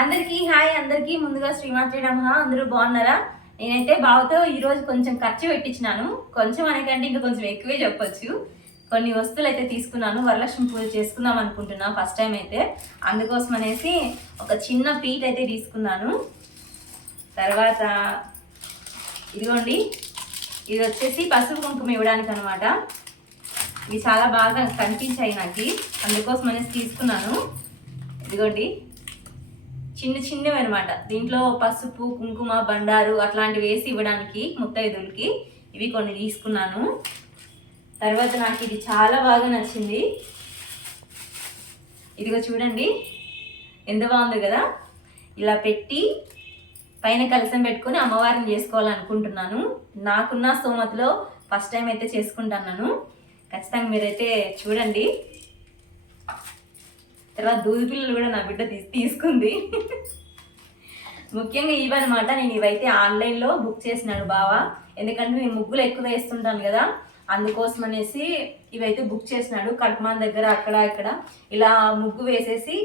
అందరికీ హాయ్ అందరికీ ముందుగా శ్రీమాత్రి నమ. అందరూ బాగున్నారా? నేనైతే బావతో ఈరోజు కొంచెం ఖర్చు పెట్టించినాను. కొంచెం అనకంటే ఇంకా కొంచెం ఎక్కువే చెప్పొచ్చు. కొన్ని వస్తువులు అయితే తీసుకున్నాను. వరలక్ష్మి పూజ చేసుకుందాం అనుకుంటున్నా ఫస్ట్ టైం అయితే. అందుకోసం అనేసి ఒక చిన్న పీట్ అయితే తీసుకున్నాను. తర్వాత ఇదిగోండి. ఇది వచ్చేసి పసుపు కుంకుమ ఇవ్వడానికి అనమాట ఇవి చాలా బాగా కనిపించాయి నాకు. అందుకోసం అనేసి తీసుకున్నాను. ఇదిగోండి. చిన్న చిన్నవి అనమాట దీంట్లో పసుపు కుంకుమ బండారు అట్లాంటివి వేసి ఇవ్వడానికి ముత్తైదులకి ఇవి కొన్ని తీసుకున్నాను. తర్వాత నాకు ఇది చాలా బాగా నచ్చింది. ఇదిగో చూడండి. ఎంత బాగుంది కదా. ఇలా పెట్టి పైన కలసం పెట్టుకొని అమ్మవారిని చేసుకోవాలనుకుంటున్నాను. నాకున్న స్తోమతలో ఫస్ట్ టైం అయితే చేసుకుంటాను ఖచ్చితంగా మీరైతే చూడండి. తర్వాత దూది పిల్లలు కూడా నా బిడ్డ తీసి తీసుకుంది. ముఖ్యంగా ఇవన్నమాట. నేను ఇవైతే ఆన్లైన్లో బుక్ చేసినాడు బావా. ఎందుకంటే నేను ముగ్గులు ఎక్కువ వేస్తుంటాను కదా. అందుకోసం అనేసి ఇవైతే బుక్ చేసినాడు. కట్మాన్ దగ్గర అక్కడ ఇక్కడ. ఇలా ముగ్గు వేసేసి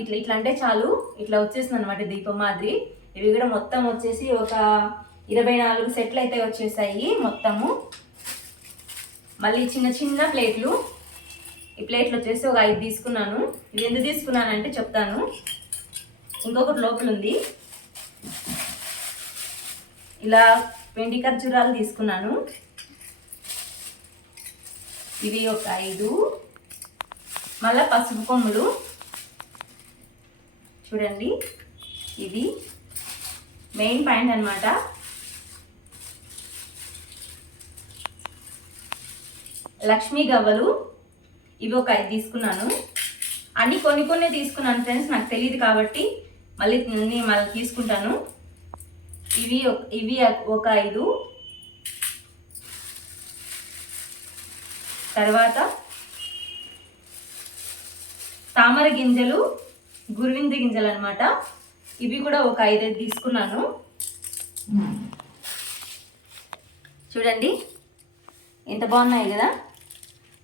ఇట్లా ఇట్లా అంటే చాలు. ఇట్లా వచ్చేసింది అనమాట దీపం మాదిరి. ఇవి కూడా మొత్తం వచ్చేసి ఒక ఇరవై నాలుగు సెట్లు అయితే వచ్చేసాయి మొత్తము. మళ్ళీ చిన్న చిన్న ప్లేట్లు. ఈ ప్లేట్లు వచ్చేసి ఒక ఐదు తీసుకున్నాను. ఇది ఎందుకు తీసుకున్నానంటే చెప్తాను. ఇంకొకటి లోపల ఉంది. ఇలా వెండి ఖర్జూరాలు తీసుకున్నాను. ఇవి ఒక ఐదు. మళ్ళీ పసుపు కొమ్ములు. చూడండి. ఇది మెయిన్ పాయింట్ అనమాట లక్ష్మీ గవ్వలు. ఇవి ఒక ఐదు తీసుకున్నాను. అన్నీ కొన్ని కొన్ని తీసుకున్నాను ఫ్రెండ్స్ నాకు తెలియదు కాబట్టి మళ్ళీ నేను మళ్ళీ తీసుకుంటాను. ఇవి ఇవి ఒక ఐదు. తర్వాత తామర గింజలు గురువింద గింజలు అనమాట ఇవి కూడా ఒక ఐదు తీసుకున్నాను. చూడండి ఎంత బాగున్నాయి కదా?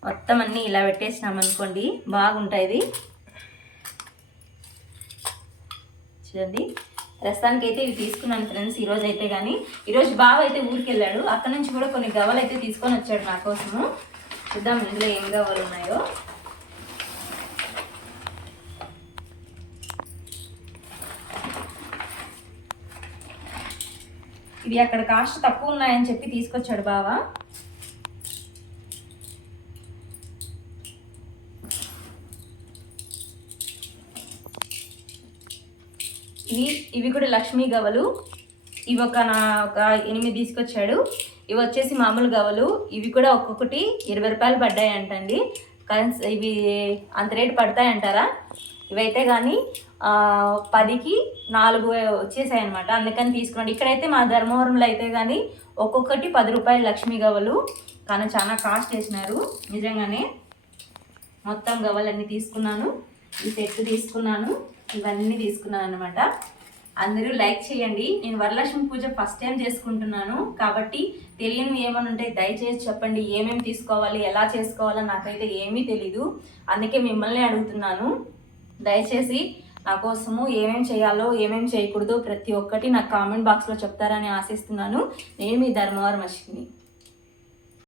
మొత్తం అన్నీ ఇలా పెట్టేసినాం అనుకోండి బాగుంటుంది చూడండి. ప్రస్తుతానికి అయితే ఇవి తీసుకున్నాను ఫ్రెండ్స్ ఈరోజు అయితే కానీ ఈరోజు బావ అయితే ఊరికి వెళ్ళాడు అక్కడ నుంచి కూడా కొన్ని గవ్వలు అయితే తీసుకొని వచ్చాడు నా కోసము. చూద్దాం ఇందులో ఏం గవ్వలు ఉన్నాయో. ఇవి అక్కడ కాస్ట్ తక్కువ ఉన్నాయని చెప్పి తీసుకొచ్చాడు బావా. ఇవి ఇవి కూడా లక్ష్మీ గవలు. ఇవి ఒక నా ఒక ఎనిమిది తీసుకొచ్చాడు. ఇవి వచ్చేసి మామూలు గవలు. ఇవి కూడా ఒక్కొక్కటి ఇరవై రూపాయలు పడ్డాయి అంటండి కానీ ఇవి అంత రేటు పడతాయి అంటారా ఇవైతే కానీ పదికి నాలుగు వచ్చేసాయి అనమాట అందుకని తీసుకున్నాడు. ఇక్కడైతే మా ధర్మవరంలో అయితే కానీ ఒక్కొక్కటి పది రూపాయలు లక్ష్మీ గవలు. కానీ చాలా కాస్ట్ చేసినారు నిజంగానే మొత్తం గవ్వలన్నీ తీసుకున్నాను. ఈ సెట్ తీసుకున్నాను. ఇవన్నీ తీసుకున్నాను అనమాట అందరూ లైక్ చేయండి. నేను వరలక్ష్మి పూజ ఫస్ట్ టైం చేసుకుంటున్నాను. కాబట్టి తెలియని ఏమైనా ఉంటే దయచేసి చెప్పండి. ఏమేమి తీసుకోవాలి ఎలా చేసుకోవాలో నాకైతే ఏమీ తెలీదు. అందుకే మిమ్మల్ని అడుగుతున్నాను. దయచేసి నా కోసము ఏమేమి చేయాలో ఏమేమి చేయకూడదో ప్రతి ఒక్కటి నాకు కామెంట్ బాక్స్లో చెప్తారని ఆశిస్తున్నాను. నేను మీ ధర్మవరం అశ్విని